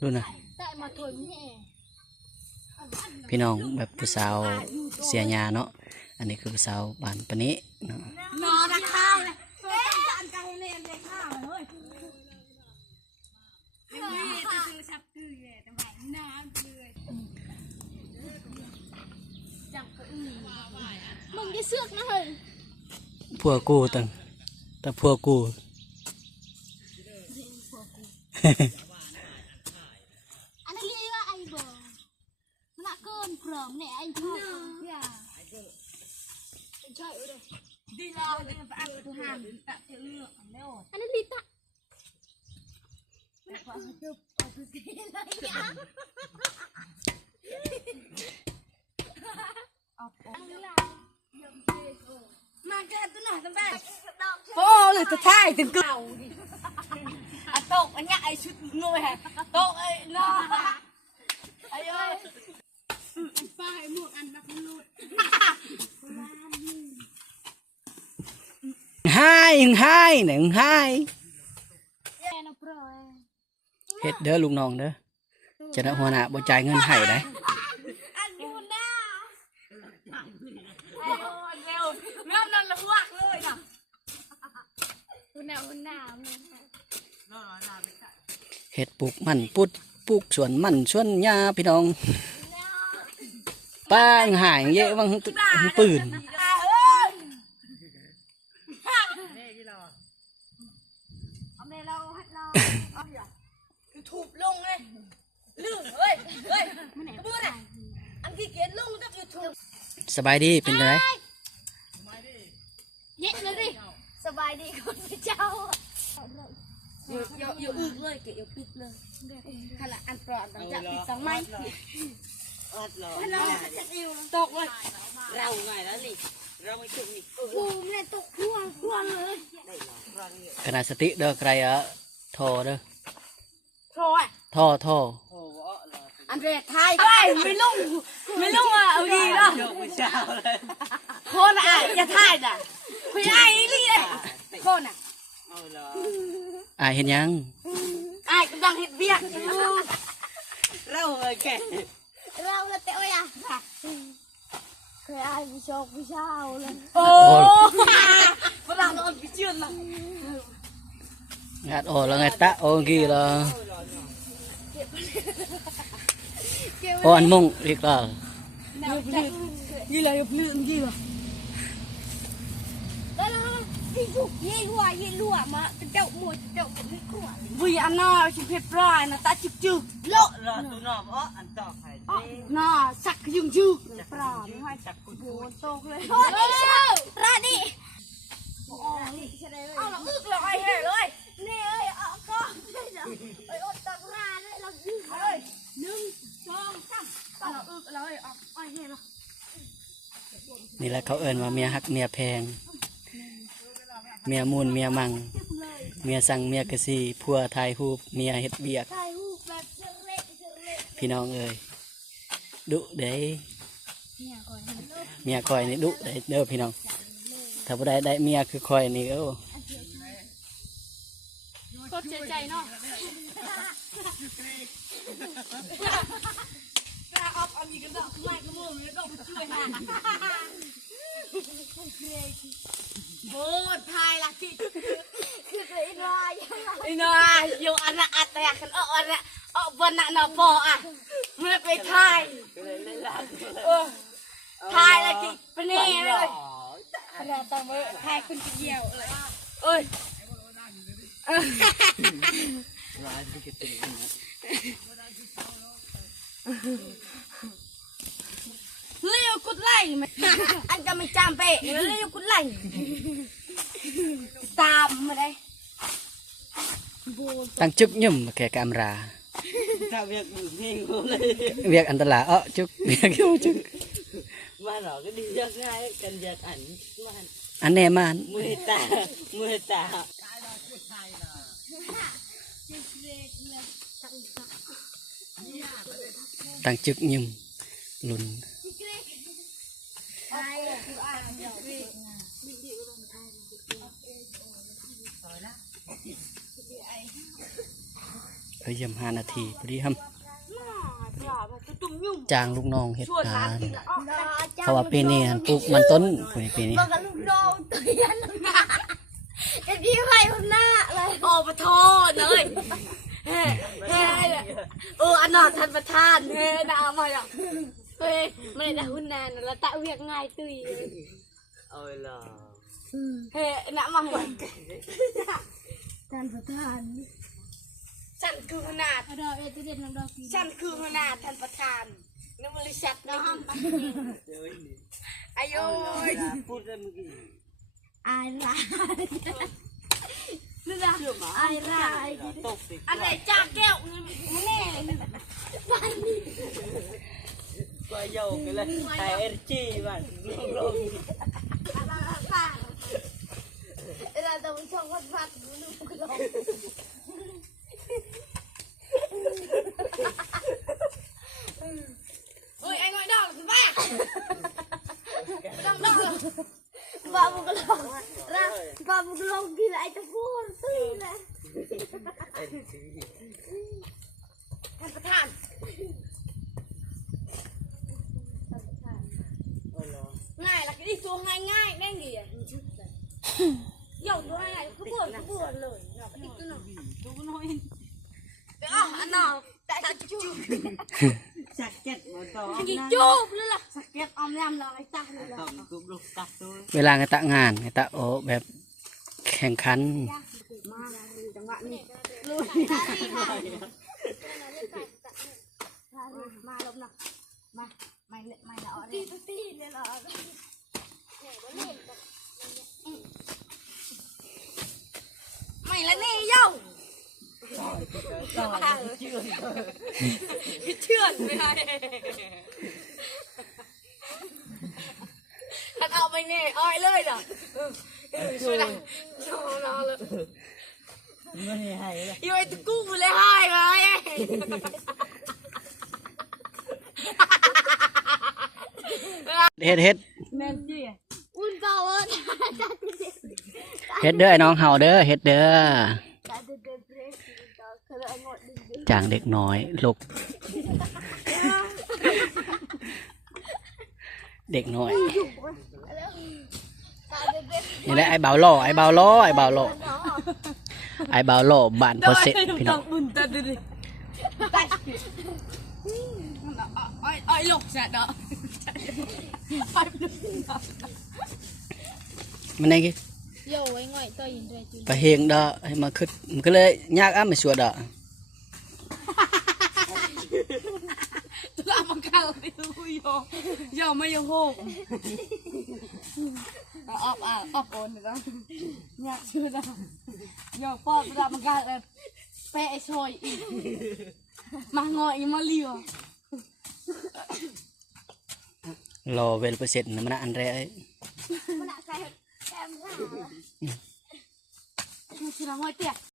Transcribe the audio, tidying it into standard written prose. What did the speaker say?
ดูนะพี่น้องแบบผู้สาวเสียญาเนาะอันนี้คือผู้สาวบ้านปะนี้เนาะนอนนะข้าวเลยอันกลางเนี่ยเด็กข้าวเลยมึงจะเสือกนะเฮ้ยพัวกูตั้งแต่พัวกูอันนี้เรียกว่าไอ้เบอร์ละเกินพร้อมเนี่ยไอ้ชอบเนี่ยใช่เลยดีแล้วเลยอันตัวหันตะเลือกอันนี้ดีตะมาเก็บตัวหน่อยตั้งแต่โอ้เลยจะท่ายถึงเก่าอะโต๊ะอันนี้ไอชุดงวยโต๊ะไอ้น้อไอ้เอ้ยป้าไอ้หมวกอันนักลูดให้หนึ่งให้เฮ็ดเด้อลูกน้องเด้อจะได้หัวหน้าบ่จ่ายเงินให้ได้อันยูน่าโอ้เร็วเริ่มนั่นละหัวเลยนะหุ่นหน้าเฮ็ดปลูกมันปุดปลูกสวนมันสวนหญ้าพี่น้องป้างหายเยอะวังปืนถูกลงเลยลื่นเฮ้ยพูดอ่ะอันที่เกียนลงจากยูทูบสบายดีเป็นไงเย็นเลยดิสบายดีคนเจ้าอยู่อึเลยเกี่ยวปิดเลยขณะอันปลอดจะปิดสองไม้ตกเลยเราไงแล้วนี่เราไม่ถึงนี่กูเนี่ยตกพวงเลยขนาดสติเด้อใครทอเด้อโถ่ท่ออันเดรไทยไม่ลุ่งอ่ะเอาดีเนาะคนอ่ะอย่าถ่ายน่ะคุยไอ้นี่คนอ่ะเห็นยังไอ้กำลังเห็ดเบี้ยเราแก่เราเตะอ่ะเคยไอ้พี่ชอบพี่เช้าเลยโอ้ฝรั่งนอนพี่เชื่อนะงัดแล้วไงตะกี่ละอันมงอีกแล้วยี่เลยยี่เลยแล้วที่สุกยี่รัวมาเจ้าหมดไม่ขวดวิ่งอันน่าชิเพชรร้ายนะตาจึกโลรอตัวน้องอันต่อใครน่าสักยึงปลาไม่ให้สักกุโบนโตเลยโอ้ยเช่าราดิเอาเราอึกเราไอ้เห่เลยนี่เอ้ยก็ไอ้อดตะราเลยเรายึกเลย1 2 3เอาเราอึกเราไอ้เห่เรานี่แหละเขาเอิ้นว่าเมียฮักเมียแพงเมียมูลเมียมังเมียสั่งเมียกะซีพัวทายฮูบเมียเฮ็ดเบียกพี่น้องเอ้ยดุเด้เมียคอยนี่ดุได้เด้อพี่น้องถ้าบ่ได้เมียคือคอยนี่ก็เสียใจเนาะออกอันนี้ก็ต้องไม่ก็มึงเลยต้องช่วยหาโอ้ทายละที่คือไอ้น้อยอยู่อันน่ะอัดแต่กันอันน่ะวันน่ะนอปออ่ะเมื่อไปทายทายละที่เป็นนี่เลยเราต้องมาทายคุณเกี่ยวเลยเอ้ยเลี้ยวกุดไล่ไหมอันก็ไม่จำไปเลี้ยวกุดไล่ตามมาได้ตั้งจึกยุ่มแกกามราถ้าเวียกมือเพลงเลยเวียกอันตรายจึกเวียกยุ่จึกมาหรอก็ดียากง่ายกันยัดอันแน่มันมือตาตั้งจึกยุ่มลุน ไปเยี่ยม5 นาทีพอดีครับ ตุ่มยุ่ง จ้างลูกน้องเฮ็ด ชวน กา ร้าน ร กินละ เพราะว่าปีนี้ปลูกมันต้นปีนี้ บอกกับลูกน้องตัวยันจะพี่ใครคนหน้าเลยโอ้ปะทอเลยเฮ้เฮ้อันนอนทันประทานเฮ้น่ามาอ่ะเฮ้ไม่ได้หุ่นนานแล้วตะเวียกง่ายตุย เอ้ยล่ะ เฮ้น่ามาเหมือนทันประทานฉันคือขนาดฉันคือขนาดทันประทานในบริษัทนะฮัมอายุ พูดได้เมื่อกี้ อายละนี่นะอายละ ตกสิ อันไหนจากแก้วนี่แน่เลย ก็โยกกันเลยไอเอร์จีมันลง เราต้องชอบวัดวัดดูดูลงเฮ้ยไอ้ง่อยดอกสิบ้าดอกบ้าบุกลงนะบ้าบุกลงกินไอ้ตะพูนตื่นเลยท่านประธานง่ายละก็ดีตัวง่ายๆได้ไงอ่ะหยอกตัวง่ายๆก็ปวดเลยเนาะอีกตัวหนึ่งดูน้อยเดี๋ยวอันน่ะแต่จุ๊บ สักเก็ตมาต่อ กินจุ๊บเลยล่ะสักเก็ตออมแรมเราไอ้ตาเลยล่ะ ต่อมกุบลูกตักตัว เวลางานตะงานงานตะโอแบบแข่งขัน มาจังหวะนี้ลุยมาลบหน่อยมาไม่ละอ่อนตีเนี่ยละไม่ละนี่เย้าเชื่อนไม่ได้ถ้าเอาไปเนี่ยอ้อยเลยเหรอช่วยนะนอนเลย ไม่ให้เลย อยู่ไอ้ตะกู้เลยให้ไง เฮ็ด แม่จี้อุ่นเก่าเออ เฮ็ดเด้อไอ้น้องเฮาเด้อเฮ็ดเด้อจ้างเด็กน้อยลูกเด็กน้อยนี่แหละไอ้เบาหล่อไอ้เบาหล่อไอ้เบาหล่อไอ้เบาหล่อบ้านพอเสร็จพี่น้อง บุญตาดิไอ้หลกจัดเนาะ มันไงกี่ โย่ไว้ง่อยตัวยินด้วยจุน ไปเฮงดอกให้มาขึ้นมันก็เลยยากอ้ำไม่ชัวดอก ตัวมังกรไม่รู้โย่ไม่ยอมโหกออกโอนนะอยากชื่อนะโย่ปอบตัวมังกรเลยเปะซอยอีกมางอยมาเลี้ยว รอเวลเปอร์เซ็นต์มันอันแรก มันอะใส่แก้มข้าวชื่อน้องห้อยเตี้ย